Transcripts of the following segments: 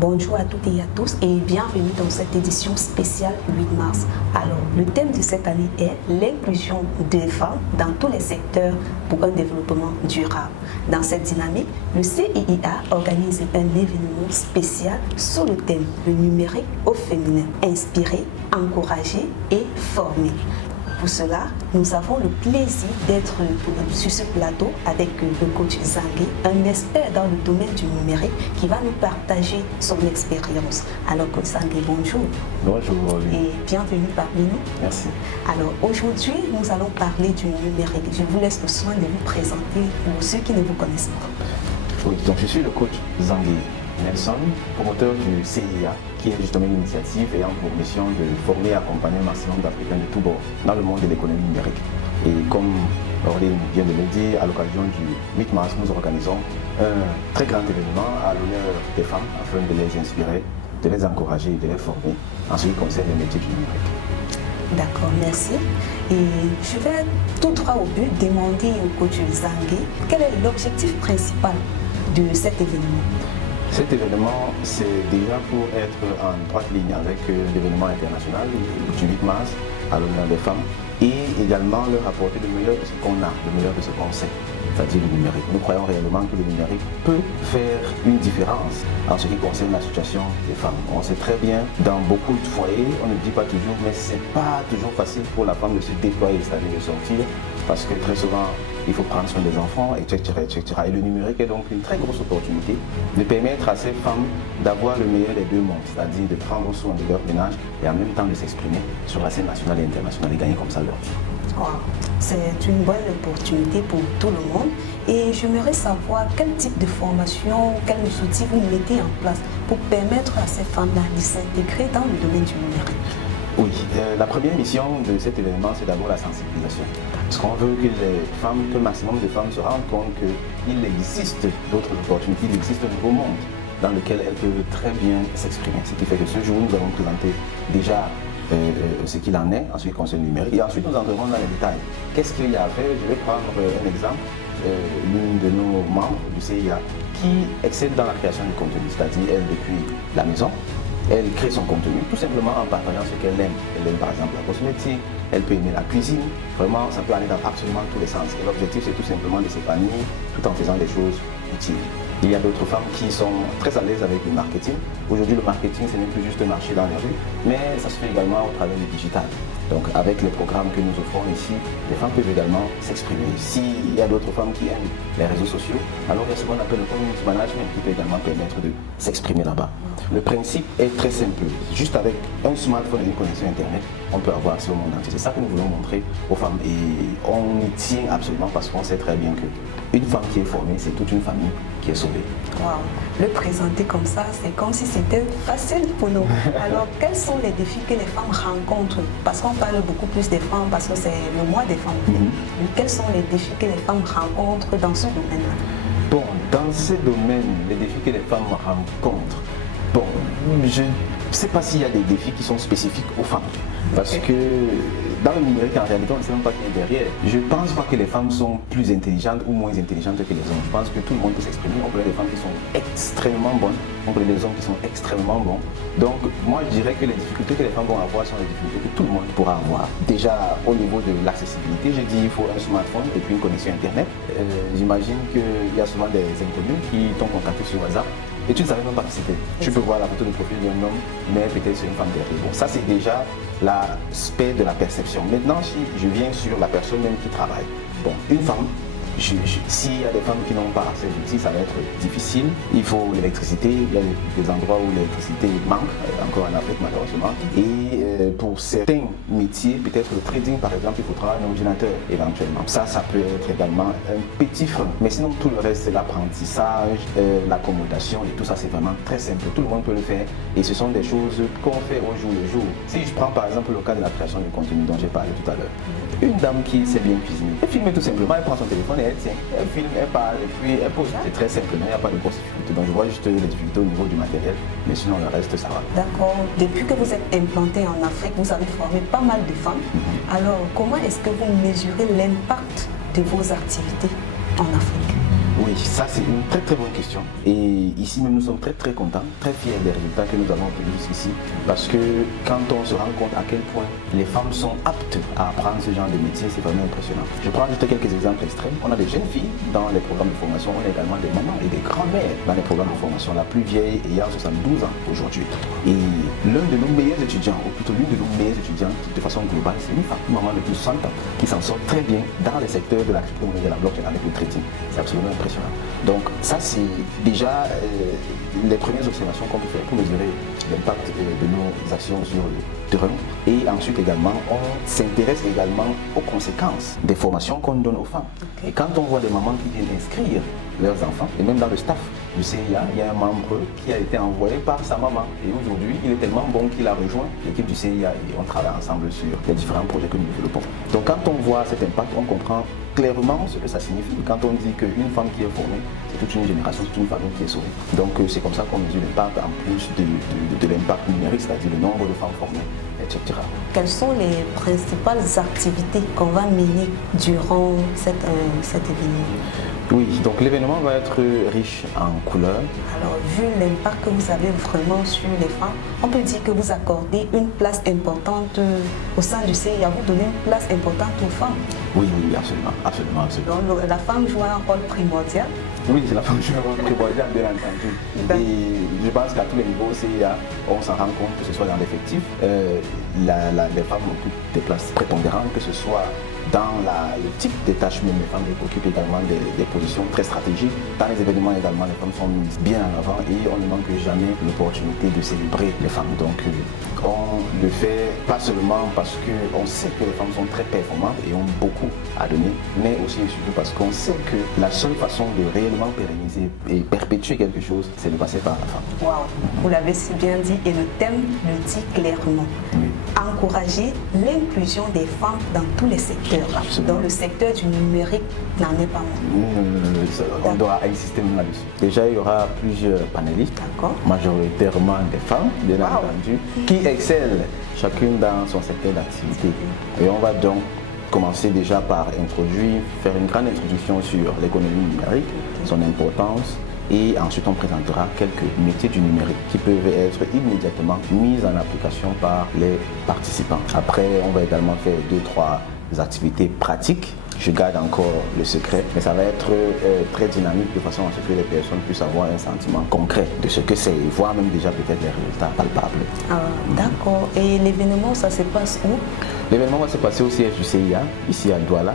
Bonjour à toutes et à tous et bienvenue dans cette édition spéciale 8 mars. Alors, le thème de cette année est l'inclusion des femmes dans tous les secteurs pour un développement durable. Dans cette dynamique, le CIIA organise un événement spécial sous le thème le numérique au féminin, inspirer, encourager et former. Pour cela, nous avons le plaisir d'être sur ce plateau avec le coach Zangé, un expert dans le domaine du numérique qui va nous partager son expérience. Alors, coach Zangé, bonjour. Bonjour. Et bienvenue parmi nous. Merci. Alors, aujourd'hui, nous allons parler du numérique. Je vous laisse le soin de vous présenter pour ceux qui ne vous connaissent pas. Oui, donc je suis le coach Zangé Nelson, promoteur du CIIA, qui est justement une initiative ayant pour mission de former et accompagner un maximum d'Africains de tous bords dans le monde de l'économie numérique. Et comme Aurélie vient de le dire, à l'occasion du 8 mars, nous organisons un très grand événement à l'honneur des femmes afin de les inspirer, de les encourager et de les former en ce qui concerne les métiers du numérique. D'accord, merci. Et je vais tout droit au but demander au coach Zangé quel est l'objectif principal de cet événement. Cet événement, c'est déjà pour être en droite ligne avec l'événement international du 8 mars à l'honneur des femmes et également leur apporter le meilleur de ce qu'on a, le meilleur de ce qu'on sait, c'est-à-dire le numérique. Nous croyons réellement que le numérique peut faire une différence en ce qui concerne la situation des femmes. On sait très bien, dans beaucoup de foyers, on ne le dit pas toujours, mais ce n'est pas toujours facile pour la femme de se déployer, c'est-à-dire de sortir, parce que très souvent, il faut prendre soin des enfants, etc., etc. Et le numérique est donc une très grosse opportunité de permettre à ces femmes d'avoir le meilleur des deux mondes, c'est-à-dire de prendre soin de leur ménage et en même temps de s'exprimer sur la scène nationale et internationale et gagner comme ça leur vie. Wow. C'est une bonne opportunité pour tout le monde et j'aimerais savoir quel type de formation, quels outils vous mettez en place pour permettre à ces femmes-là de s'intégrer dans le domaine du numérique. Oui, la première mission de cet événement, c'est d'abord la sensibilisation. Parce qu'on veut que les femmes, que le maximum de femmes se rendent compte qu'il existe d'autres opportunités, il existe un nouveau monde dans lequel elles peuvent très bien s'exprimer. Ce qui fait que ce jour, nous allons présenter déjà ce qu'il en est en ce qui concerne le numérique. Et ensuite, nous entrerons dans les détails. Qu'est-ce qu'il y a à faire? Je vais prendre un exemple. L'une de nos membres du CIA qui excelle dans la création de contenu, c'est-à-dire elle depuis la maison. Elle crée son contenu tout simplement en partageant ce qu'elle aime. Elle aime par exemple la cosmétique, elle peut aimer la cuisine. Vraiment, ça peut aller dans absolument tous les sens. Et l'objectif, c'est tout simplement de s'épanouir tout en faisant des choses utiles. Il y a d'autres femmes qui sont très à l'aise avec le marketing. Aujourd'hui, le marketing, ce n'est plus juste marcher dans les rues, mais ça se fait également au travers du digital. Donc, avec les programmes que nous offrons ici, les femmes peuvent également s'exprimer. S'il y a d'autres femmes qui aiment les réseaux sociaux, alors il y a ce qu'on appelle le community management qui peut également permettre de s'exprimer là-bas. Le principe est très simple. Juste avec un smartphone et une connexion Internet, on peut avoir accès au monde entier. C'est ça que nous voulons montrer aux femmes. Et on y tient absolument parce qu'on sait très bien qu'une femme qui est formée, c'est toute une famille qui est sauvée. Wow. Le présenter comme ça, c'est comme si c'était facile pour nous. Alors, quels sont les défis que les femmes rencontrent? Parce qu'on parle beaucoup plus des femmes, parce que c'est le mois des femmes. Quels sont les défis que les femmes rencontrent dans ce domaine-là? Bon, dans ce domaine, les défis que les femmes rencontrent, bon, je ne sais pas s'il y a des défis qui sont spécifiques aux femmes. Parce que dans le numérique, en réalité, on ne sait même pas qui est derrière. Je ne pense pas que les femmes sont plus intelligentes ou moins intelligentes que les hommes. Je pense que tout le monde peut s'exprimer. On connaît des femmes qui sont extrêmement bonnes. On connaît des hommes qui sont extrêmement bons. Donc, moi, je dirais que les difficultés que les femmes vont avoir sont les difficultés que tout le monde pourra avoir. Déjà, au niveau de l'accessibilité, je dis il faut un smartphone et puis une connexion Internet. J'imagine qu'il y a souvent des inconnus qui t'ont contacté sur WhatsApp. Et tu ne savais même pas qui c'était. Tu peux voir la photo de profil d'un homme, mais peut-être c'est une femme derrière. Bon, ça c'est déjà l'aspect de la perception. Maintenant, si je viens sur la personne même qui travaille, bon, une femme, s'il y a des femmes qui n'ont pas ces outils, ça va être difficile. Il faut l'électricité, il y a des endroits où l'électricité manque, encore en Afrique malheureusement. Et pour certains métiers, peut-être le trading par exemple, il faudra un ordinateur éventuellement. Ça peut être également un petit frein. Mais sinon tout le reste, c'est l'apprentissage, l'accommodation et tout ça, c'est vraiment très simple. Tout le monde peut le faire et ce sont des choses qu'on fait au jour le jour. Si je prends par exemple le cas de la création du contenu dont j'ai parlé tout à l'heure. Une dame qui sait bien cuisiner, elle filme tout simplement, elle prend son téléphone et elle tient, elle filme, elle parle et puis elle pose. C'est très simple, il n'y a pas de grosses difficultés. Donc je vois juste les difficultés au niveau du matériel, mais sinon le reste ça va. D'accord. Depuis que vous êtes implanté en Afrique, vous avez formé pas mal de femmes. Alors comment est-ce que vous mesurez l'impact de vos activités en Afrique? Oui, ça c'est une très très bonne question. Et ici même nous sommes très très contents, très fiers des résultats que nous avons obtenus jusqu'ici. Parce que quand on se rend compte à quel point les femmes sont aptes à apprendre ce genre de métier, c'est vraiment impressionnant. Je prends juste quelques exemples extrêmes. On a des jeunes filles dans les programmes de formation, on a également des mamans et des grands-mères dans les programmes de formation. La plus vieille ayant 72 ans aujourd'hui. Et l'un de nos meilleurs étudiants, ou plutôt l'une de nos meilleures étudiantes de façon globale, c'est une femme, une maman de plus de 60 ans, qui s'en sort très bien dans les secteurs de la crypto-monnaie et de la blockchain avec le trading. C'est absolument impressionnant. Donc ça c'est déjà les premières observations qu'on peut faire pour mesurer l'impact de nos actions sur le terrain. Et ensuite également, on s'intéresse également aux conséquences des formations qu'on donne aux femmes. Okay. Et quand on voit des mamans qui viennent inscrire leurs enfants, et même dans le staff du CIA, il y a un membre qui a été envoyé par sa maman. Et aujourd'hui, il est tellement bon qu'il a rejoint l'équipe du CIA et on travaille ensemble sur les différents projets que nous développons. Donc quand on voit cet impact, on comprend clairement ce que ça signifie. Quand on dit qu'une femme qui est formée, c'est toute une génération, toute une famille qui est sauvée. Donc c'est comme ça qu'on mesure l'impact en plus de l'impact numérique, c'est-à-dire le nombre de femmes formées, etc. Quelles sont les principales activités qu'on va mener durant cet événement? Oui, donc l'événement va être riche en couleurs. Alors, vu l'impact que vous avez vraiment sur les femmes, on peut dire que vous accordez une place importante au sein du CIA, vous donnez une place importante aux femmes. Oui, oui, absolument, absolument, absolument. Donc, la femme joue un rôle primordial. Oui, la femme joue un rôle primordial, bien entendu. Et je pense qu'à tous les niveaux au CIA, on s'en rend compte, que ce soit dans l'effectif, les femmes occupent des places prépondérantes, que ce soit dans le type des tâches, même les femmes occupent également des positions très stratégiques. Dans les événements également, les femmes sont mises bien en avant et on ne manque jamais l'opportunité de célébrer les femmes. Donc on le fait pas seulement parce qu'on sait que les femmes sont très performantes et ont beaucoup à donner, mais aussi et surtout parce qu'on sait que la seule façon de réellement pérenniser et perpétuer quelque chose, c'est de passer par la femme. Wow, vous l'avez si bien dit et le thème le dit clairement. Oui. Encourager l'inclusion des femmes dans tous les secteurs. Absolument. Dans le secteur du numérique, n'en est pas moins. On doit insister même là-dessus. Déjà, il y aura plusieurs panélistes, majoritairement des femmes, bien entendu, qui excellent chacune dans son secteur d'activité. Et on va donc commencer déjà par faire une grande introduction sur l'économie numérique, son importance. Et ensuite, on présentera quelques métiers du numérique qui peuvent être immédiatement mis en application par les participants. Après, on va également faire 2-3 activités pratiques. Je garde encore le secret, mais ça va être très dynamique de façon à ce que les personnes puissent avoir un sentiment concret de ce que c'est, voire même déjà peut-être les résultats palpables. D'accord. Et l'événement, ça se passe où? L'événement va se passer au siège du CIA, ici à Douala,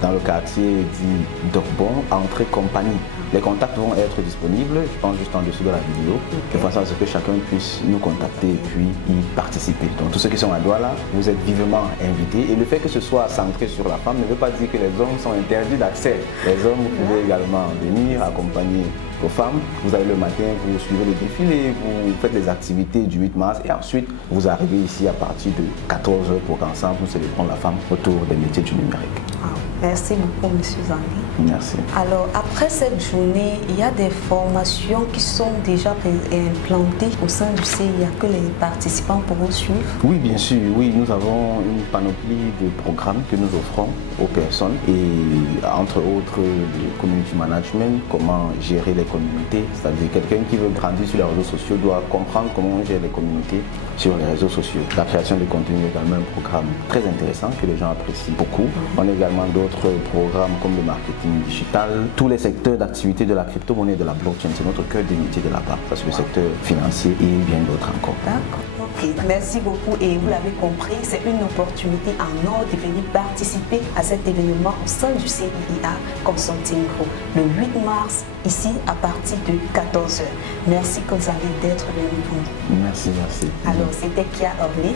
dans le quartier dit Dokbon, entrée compagnie. Les contacts vont être disponibles, je pense juste en dessous de la vidéo, de façon à ce que chacun puisse nous contacter et puis y participer. Donc tous ceux qui sont à Douala, vous êtes vivement invités. Et le fait que ce soit centré sur la femme ne veut pas dire que les hommes sont interdits d'accès. Les hommes, vous pouvez également venir accompagner vos femmes. Vous allez le matin, vous suivez le défilé, vous faites les activités du 8 mars et ensuite vous arrivez ici à partir de 14h pour qu'ensemble nous célébrons la femme autour des métiers du numérique. Merci beaucoup, M. Zangui. Merci. Alors, après cette journée, il y a des formations qui sont déjà implantées au sein du CIA que les participants pourront suivre? Oui, bien sûr. Oui, nous avons une panoplie de programmes que nous offrons aux personnes et entre autres le community management, comment gérer les communautés. C'est-à-dire quelqu'un qui veut grandir sur les réseaux sociaux doit comprendre comment on gère les communautés sur les réseaux sociaux. La création de contenu est également un programme très intéressant que les gens apprécient beaucoup. On a également d'autres programmes comme le marketing digital, tous les secteurs d'activité de la crypto-monnaie et de la blockchain, c'est notre cœur des métiers de la part, parce que le secteur financier et bien d'autres encore. D'accord, ok. Merci beaucoup et vous l'avez compris, c'est une opportunité en or de venir participer à cet événement au sein du CIA Consulting Group le 8 mars, ici à partir de 14h. Merci que vous avez d'être venu. Merci, merci. Alors, c'était Kia Orly.